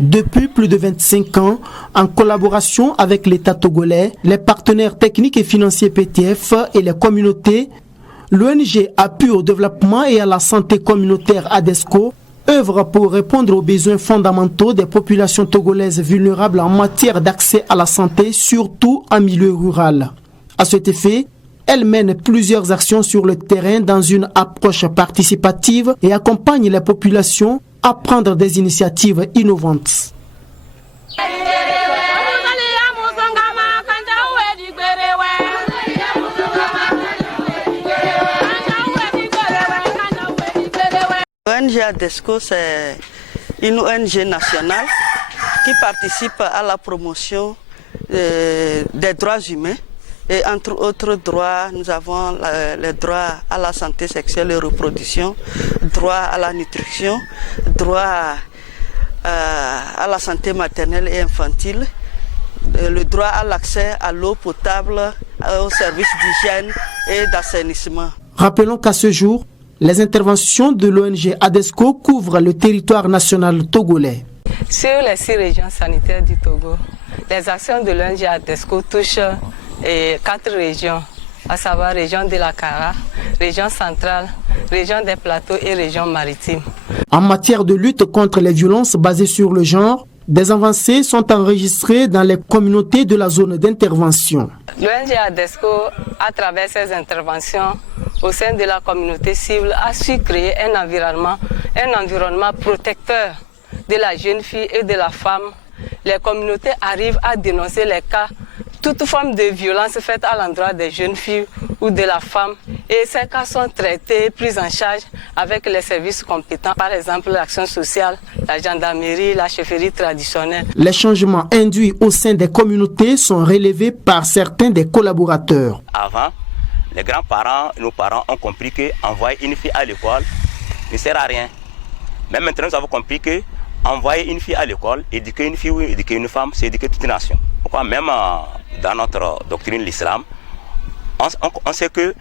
Depuis plus de 25 ans, en collaboration avec l'État togolais, les partenaires techniques et financiers PTF et les communautés, l'ONG Appui au développement et à la santé communautaire ADESCO œuvre pour répondre aux besoins fondamentaux des populations togolaises vulnérables en matière d'accès à la santé, surtout en milieu rural. À cet effet, elle mène plusieurs actions sur le terrain dans une approche participative et accompagne les populations à prendre des initiatives innovantes. L'ONG ADESCO, c'est une ONG nationale qui participe à la promotion des droits humains. Et entre autres droits, nous avons les droits à la santé sexuelle et reproduction, droit à la nutrition, droit à la santé maternelle et infantile, le droit à l'accès à l'eau potable, aux services d'hygiène et d'assainissement. Rappelons qu'à ce jour, les interventions de l'ONG ADESCO couvrent le territoire national togolais. Sur les 6 régions sanitaires du Togo, les actions de l'ONG ADESCO touchent 4 régions, à savoir région de la Kara, région centrale, région des plateaux et région maritime. En matière de lutte contre les violences basées sur le genre, des avancées sont enregistrées dans les communautés de la zone d'intervention. L'ONG ADESCO, à travers ses interventions au sein de la communauté cible, a su créer un environnement protecteur de la jeune fille et de la femme. Les communautés arrivent à dénoncer les cas, toute forme de violence faite à l'endroit des jeunes filles ou de la femme, et ces cas sont traités, pris en charge avec les services compétents, par exemple l'action sociale, la gendarmerie, la chefferie traditionnelle. Les changements induits au sein des communautés sont relevés par certains des collaborateurs. Avant, les grands-parents, nos parents ont compris qu'envoyer une fille à l'école ne sert à rien. Mais maintenant, nous avons compris qu'envoyer une fille à l'école, éduquer une fille ou éduquer une femme, c'est éduquer toute une nation. Pourquoi même dans notre doctrine, l'islam, on sait que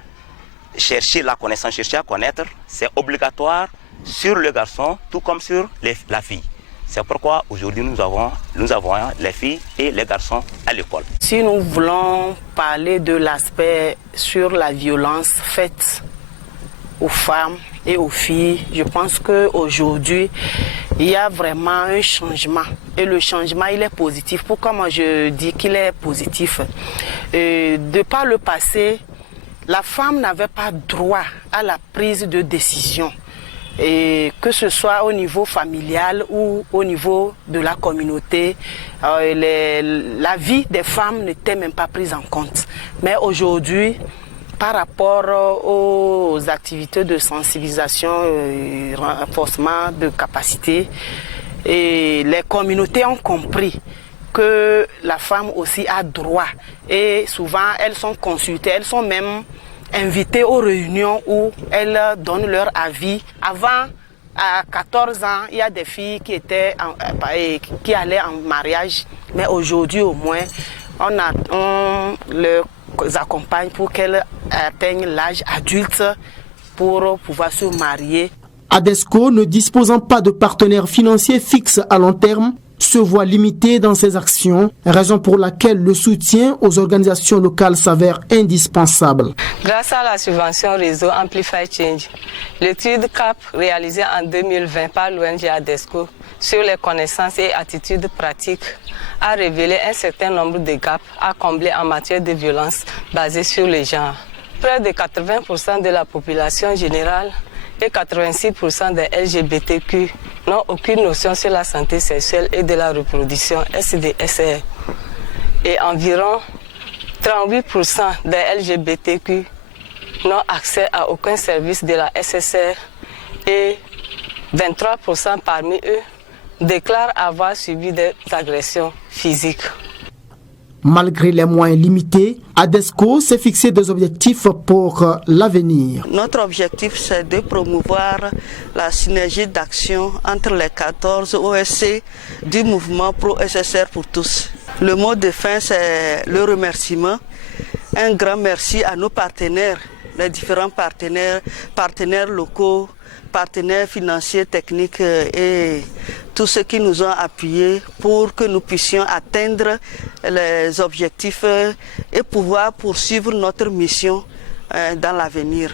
chercher la connaissance, chercher à connaître, c'est obligatoire sur le garçon, tout comme sur la fille. C'est pourquoi aujourd'hui nous avons les filles et les garçons à l'école. Si nous voulons parler de l'aspect sur la violence faite aux femmes et aux filles, je pense qu'aujourd'hui, il y a vraiment un changement. Et le changement, il est positif. Pourquoi moi je dis qu'il est positif? De par le passé, la femme n'avait pas droit à la prise de décision. Et que ce soit au niveau familial ou au niveau de la communauté, la vie des femmes n'était même pas prise en compte. Mais aujourd'hui, par rapport aux activités de sensibilisation et renforcement de capacité, et les communautés ont compris que la femme aussi a droit. Et souvent, elles sont consultées, elles sont même invitées aux réunions où elles donnent leur avis. Avant, à 14 ans, il y a des filles qui allaient en mariage. Mais aujourd'hui, au moins, on les accompagne pour qu'elles atteignent l'âge adulte pour pouvoir se marier. ADESCO, ne disposant pas de partenaires financiers fixes à long terme, se voit limité dans ses actions, raison pour laquelle le soutien aux organisations locales s'avère indispensable. Grâce à la subvention réseau Amplify Change, l'étude CAP réalisée en 2020 par l'ONG ADESCO sur les connaissances et attitudes pratiques a révélé un certain nombre de gaps à combler en matière de violence basée sur le genre. Près de 80% de la population générale et 86% des LGBTQ n'ont aucune notion sur la santé sexuelle et de la reproduction SDSR. Et environ 38% des LGBTQ n'ont accès à aucun service de la SSR et 23% parmi eux déclarent avoir subi des agressions physiques. Malgré les moyens limités, ADESCO s'est fixé des objectifs pour l'avenir. Notre objectif, c'est de promouvoir la synergie d'action entre les 14 OSC du mouvement pro-SSR pour tous. Le mot de fin, c'est le remerciement. Un grand merci à nos partenaires, les différents partenaires locaux, partenaires financiers, techniques et tous ceux qui nous ont appuyés pour que nous puissions atteindre les objectifs et pouvoir poursuivre notre mission dans l'avenir.